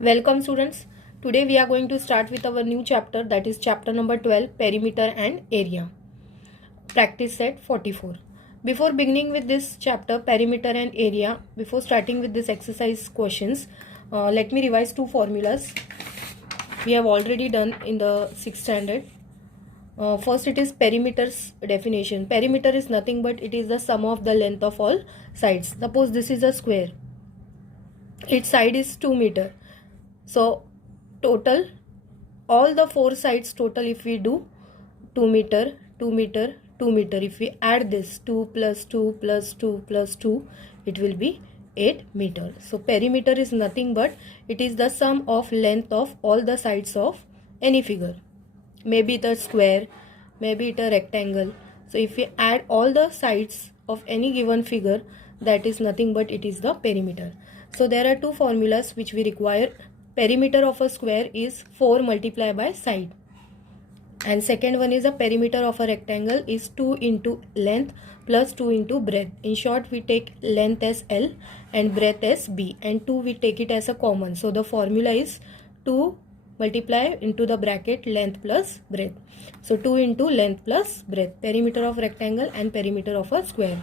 Welcome students. Today we are going to start with our new chapter, that is chapter number 12, perimeter and area. Practice set 44. Before beginning with this chapter, perimeter and area, before starting with this exercise questions, let me revise two formulas we have already done in the 6th standard. First, it is perimeter's definition. Perimeter is nothing but it is the sum of the length of all sides. Suppose this is a square. Its side is 2 meter. So total, all the four sides total, if we do 2 meter, 2 meter, 2 meter, if we add this 2 plus 2 plus 2 plus 2, it will be 8 meter. So perimeter is nothing but it is the sum of length of all the sides of any figure. Maybe it a square, maybe it a rectangle. So if we add all the sides of any given figure, that is nothing but it is the perimeter. So there are two formulas which we require. Perimeter of a square is 4 multiplied by side, and second one is a perimeter of a rectangle is 2 into length plus 2 into breadth. In short, we take length as L and breadth as B, and 2 we take it as a common. So the formula is 2 multiply into the bracket length plus breadth. So 2 into length plus breadth, perimeter of rectangle and perimeter of a square.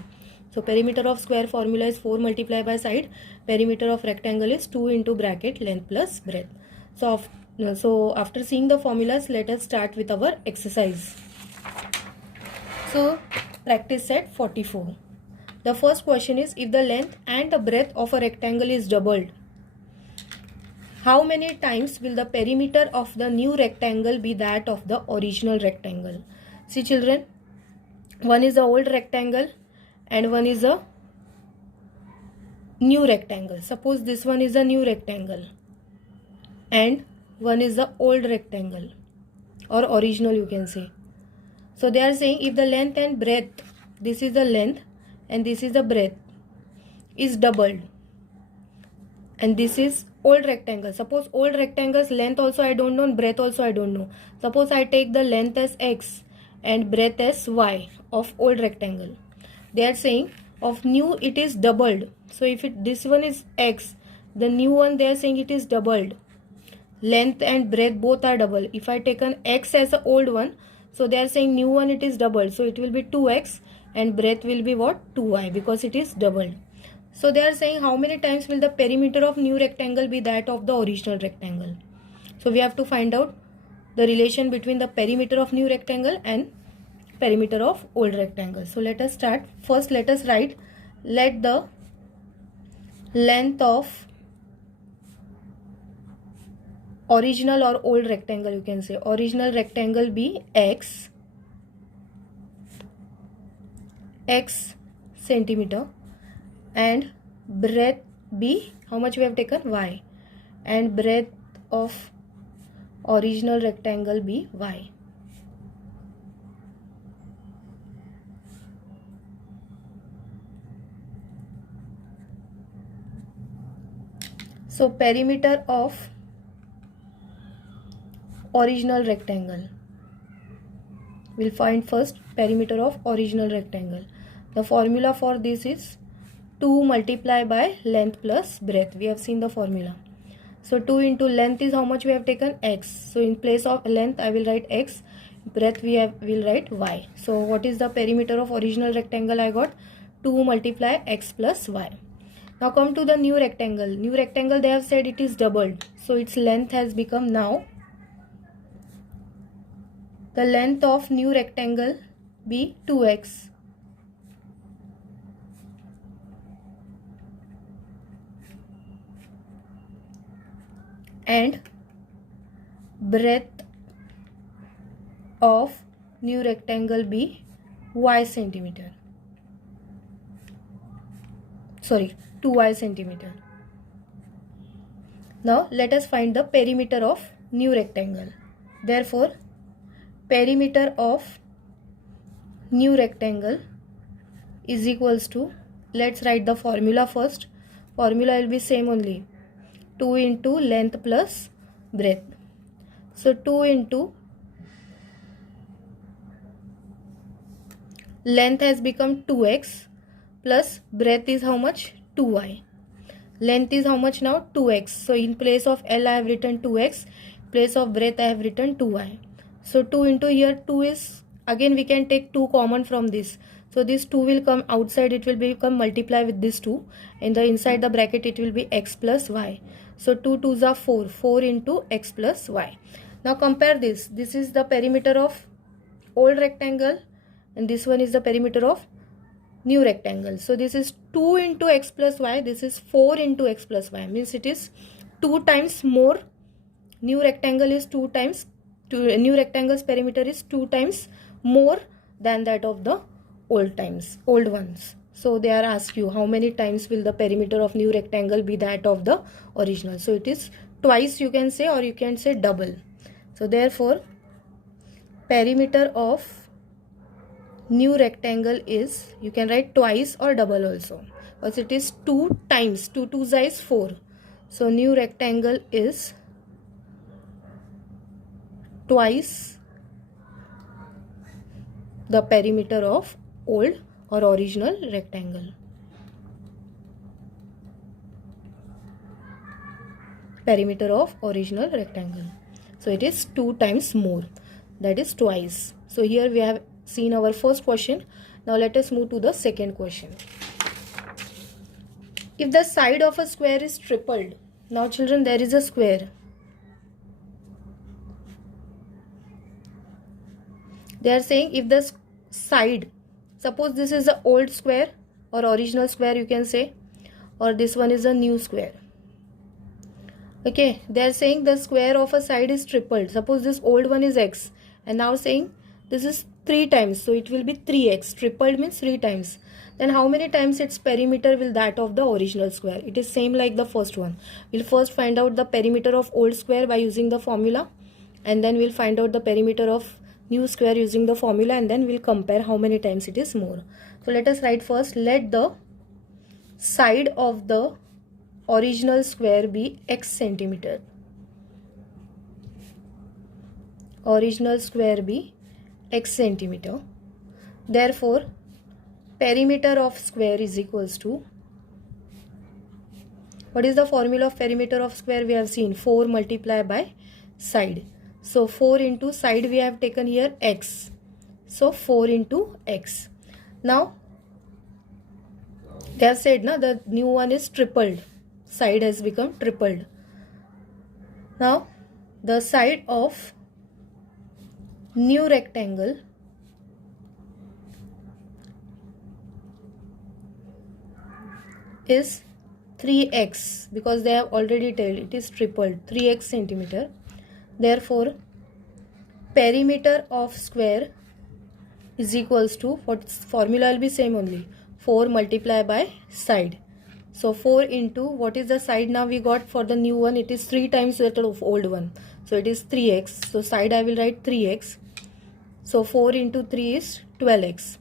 So perimeter of square formula is 4 multiplied by side. Perimeter of rectangle is 2 into bracket length plus breadth. So after seeing the formulas, let us start with our exercise. So practice set 44. The first question is, if the length and the breadth of a rectangle is doubled, how many times will the perimeter of the new rectangle be that of the original rectangle? See children, one is the old rectangle and one is a new rectangle. Suppose this one is a new rectangle and one is the old rectangle, or original you can say. So they are saying if the length and breadth, this is the length and this is the breadth, is doubled, and this is old rectangle. Suppose old rectangle's length also I don't know and breadth also I don't know. Suppose I take the length as x and breadth as y of old rectangle. They are saying of new it is doubled. So if this one is x, the new one they are saying it is doubled. Length and breadth both are double. If I take an x as the old one, so they are saying new one it is doubled. So it will be 2x and breadth will be what? 2y, because it is doubled. So they are saying how many times will the perimeter of new rectangle be that of the original rectangle. So we have to find out the relation between the perimeter of new rectangle and perimeter of old rectangle. So let us start. First let us write, let the length of original or old rectangle, you can say original rectangle, be x centimeter, and breadth be how much we have taken, y, and breadth of original rectangle be y. So perimeter of original rectangle, we'll find first perimeter of original rectangle. The formula for this is 2 multiplied by length plus breadth. We have seen the formula. So 2 into length is how much we have taken, x. So in place of length I will write x, breadth will write y. So what is the perimeter of original rectangle? I got 2 multiply x plus y. Now come to the new rectangle. New rectangle, they have said it is doubled. So its length has become now, the length of new rectangle be 2x. And breadth of new rectangle be y centimeter. Sorry, 2y centimeter. Now let us find the perimeter of new rectangle. Therefore, perimeter of new rectangle is equals to, let's write the formula first. Formula will be same only, 2 into length plus breadth. So 2 into length has become 2x plus breadth is how much? 2y. Length is how much now? 2x. So in place of L I have written 2x, place of breadth I have written 2y. So 2 into here 2 is, again we can take 2 common from this. So this 2 will come outside, it will become multiply with this 2. In the inside the bracket it will be x plus y. So 2 2s are 4. 4 into x plus y. Now compare this. This is the perimeter of old rectangle and this one is the perimeter of new rectangle. So this is 2 into x plus y, this is 4 into x plus y, means it is 2 times more. New rectangle is 2 times, new rectangle's perimeter is 2 times more than that of the old ones. So they are asked you how many times will the perimeter of new rectangle be that of the original. So it is twice you can say, or you can say double. So therefore perimeter of new rectangle is, you can write twice or double also, because it is 2 times 2 2 is 4. So new rectangle is twice the perimeter of old or original rectangle. Perimeter of original rectangle. So it is 2 times more, that is twice. So here we have seen our first question. Now let us move to the second question. If the side of a square is tripled, now children, there is a square. They are saying if the side, suppose this is the old square or original square you can say, or this one is a new square. Okay, they are saying the square of a side is tripled. Suppose this old one is x and now saying this is 3 times, so it will be 3x. Tripled means 3 times. Then how many times its perimeter will that of the original square? It is same like the first one. We'll first find out the perimeter of old square by using the formula, and then we'll find out the perimeter of new square using the formula, and then we'll compare how many times it is more. So let us write first, let the side of the original square be x centimeter. Original square be x centimeter. Therefore perimeter of square is equals to, what is the formula of perimeter of square? We have seen 4 multiplied by side. So 4 into side we have taken here x. So 4 into x. Now they have said na, the new one is tripled. Side has become tripled. Now the side of new rectangle is 3x, because they have already told it is tripled, 3x centimeter. Therefore perimeter of square is equals to, what formula will be same only, 4 multiplied by side. So 4 into, what is the side now we got for the new one? It is 3 times that of old one. So it is 3x. So side I will write 3x. So 4 into 3 is 12x.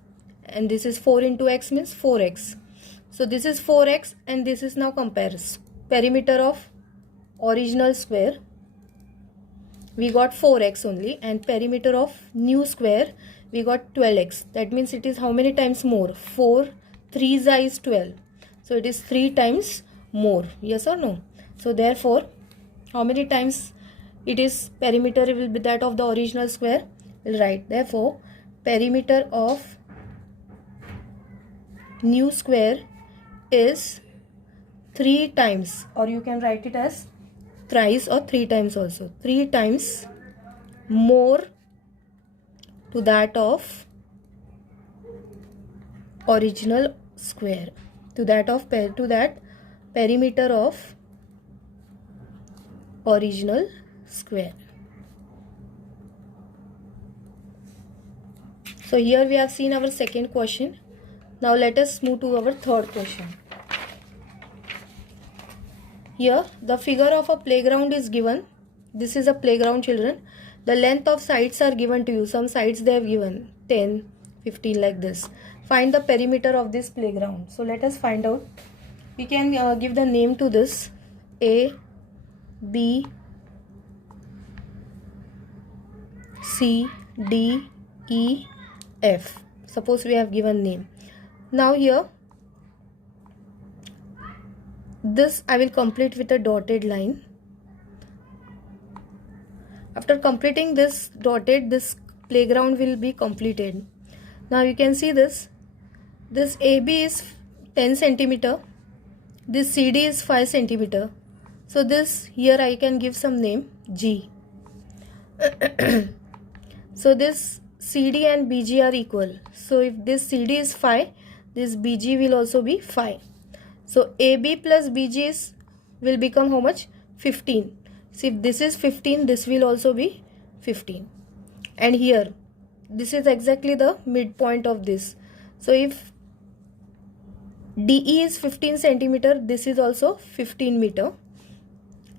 And this is 4 into x means 4x. So this is 4x and this is now compares. Perimeter of original square, we got 4x only, and perimeter of new square we got 12x. That means it is how many times more? 4 3 is 12. So it is 3 times more. Yes or no? So therefore how many times it is perimeter will be that of the original square? We'll write, therefore perimeter of new square is 3 times, or you can write it as thrice or 3 times also, 3 times more to that of original square, to that perimeter of original square. So here we have seen our second question. Now let us move to our third question. Here the figure of a playground is given. This is a playground, children. The length of sides are given to you. Some sides they have given 10, 15 like this. Find the perimeter of this playground. So let us find out. We can give the name to this: A, B, C, D, E, F. Suppose we have given name. Now here this I will complete with a dotted line. After completing this dotted, this playground will be completed. Now you can see this AB is 10 centimeter, this CD is 5 centimeter. So this here I can give some name G. So this CD and BG are equal. So if this CD is 5, this BG will also be 5. So AB plus BG will become how much? 15. So if this is 15, this will also be 15. And here, this is exactly the midpoint of this. So if DE is 15 centimeter, this is also 15 meter.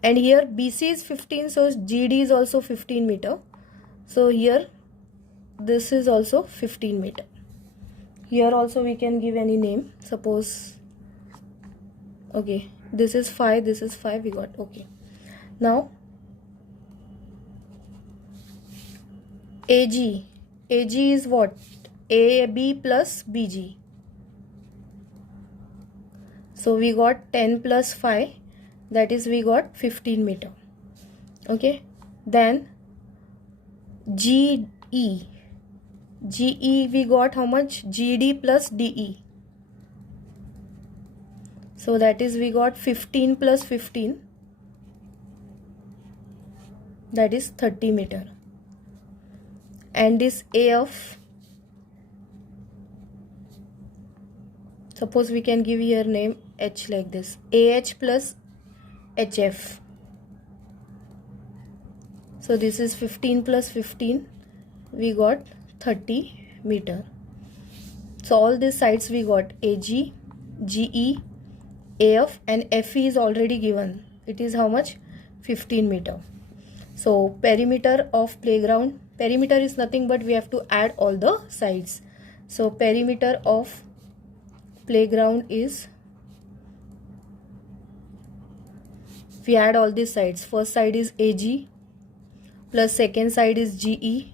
And here BC is 15, so GD is also 15 meter. So here this is also 15 meter. Here also we can give any name. Suppose, okay, this is 5, this is 5, we got, okay. Now AG is what? AB plus BG. So we got 10 plus 5, that is we got 15 meter. Okay, then GE we got how much? GD plus DE. So that is we got 15 plus 15, that is 30 meter. And this AF, suppose we can give here name H like this, AH plus HF. So this is 15 plus 15, we got 30 meter. So all these sides we got AG, GE, AF and FE is already given. It is how much? 15 meter. So perimeter of playground, perimeter is nothing but we have to add all the sides. So perimeter of playground is, we add all these sides. First side is AG plus second side is GE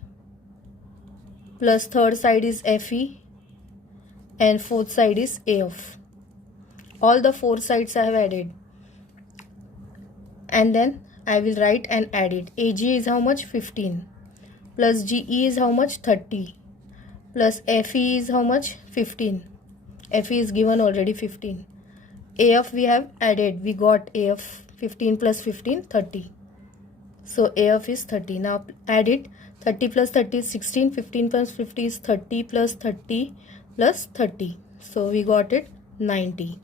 plus third side is FE and fourth side is AF. All the four sides I have added. And then I will write and add it. AG is how much? 15. Plus GE is how much? 30. Plus FE is how much? 15. FE is given already 15. AF we have added. We got AF 15 plus 15, 30. So AF is 30. Now add it. 30 plus 30 is 16. 15 plus 50 is 30 plus 30 plus 30. So we got it 90.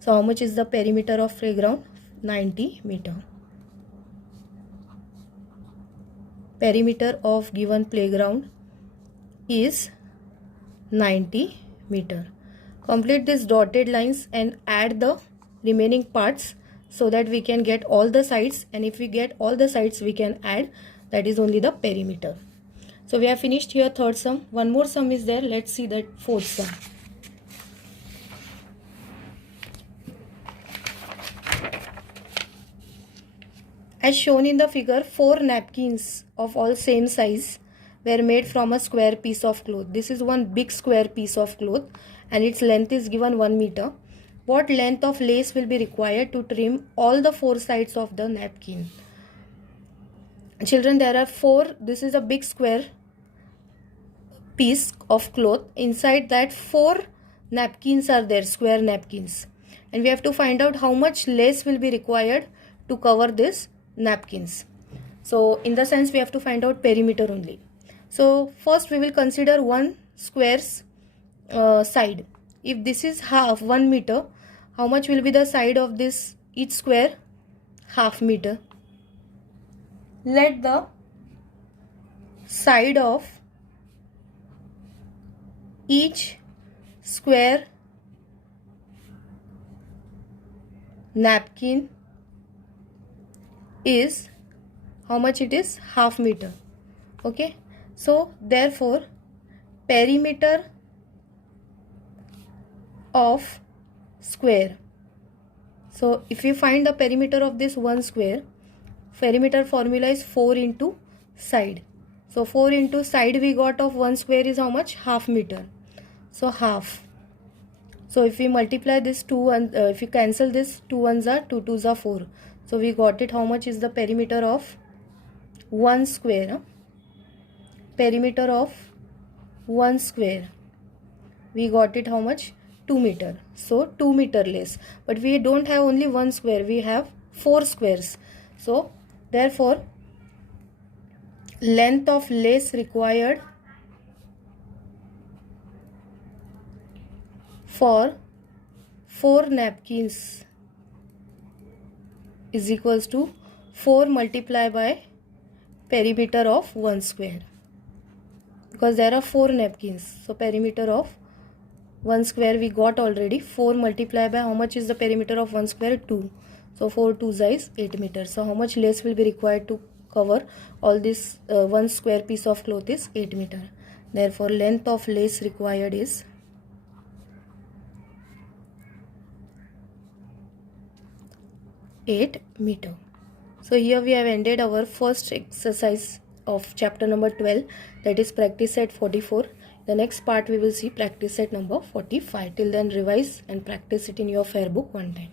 So how much is the perimeter of playground? 90 meter. Perimeter of given playground is 90 meter. Complete these dotted lines and add the remaining parts so that we can get all the sides, and if we get all the sides we can add, that is only the perimeter. So we have finished here third sum. One more sum is there. Let's see that fourth sum. As shown in the figure, 4 napkins of all same size were made from a square piece of cloth. This is one big square piece of cloth and its length is given 1 meter. What length of lace will be required to trim all the 4 sides of the napkin? Children, there are 4. This is a big square piece of cloth. Inside that 4 napkins are there, square napkins. And we have to find out how much lace will be required to cover this napkins. So in the sense we have to find out perimeter only. So first we will consider one square's side. If this is half 1 meter, how much will be the side of this each square? Half meter. Let the side of each square napkin is how much it is? Half meter. Okay, so therefore perimeter of square. So if you find the perimeter of this one square, perimeter formula is 4 into side. So 4 into side we got of one square is how much? Half meter. so half. So if we multiply this 2 and if we cancel this, 2 ones are 2 twos are 4. So we got it. How much is the perimeter of 1 square? Perimeter of 1 square. We got it how much? 2 meter. So 2 meter lace. But we don't have only 1 square. We have 4 squares. So therefore length of lace required for 4 napkins is equals to 4 multiplied by perimeter of 1 square, because there are 4 napkins. So perimeter of 1 square we got already. 4 multiplied by how much is the perimeter of 1 square? 2. So 4 2s is 8 meters. So how much lace will be required to cover all this 1 square piece of cloth is 8 meter. Therefore length of lace required is 8 meter. So here we have ended our first exercise of chapter number 12, that is practice set 44. The next part we will see practice set number 45. Till then revise and practice it in your fair book one time.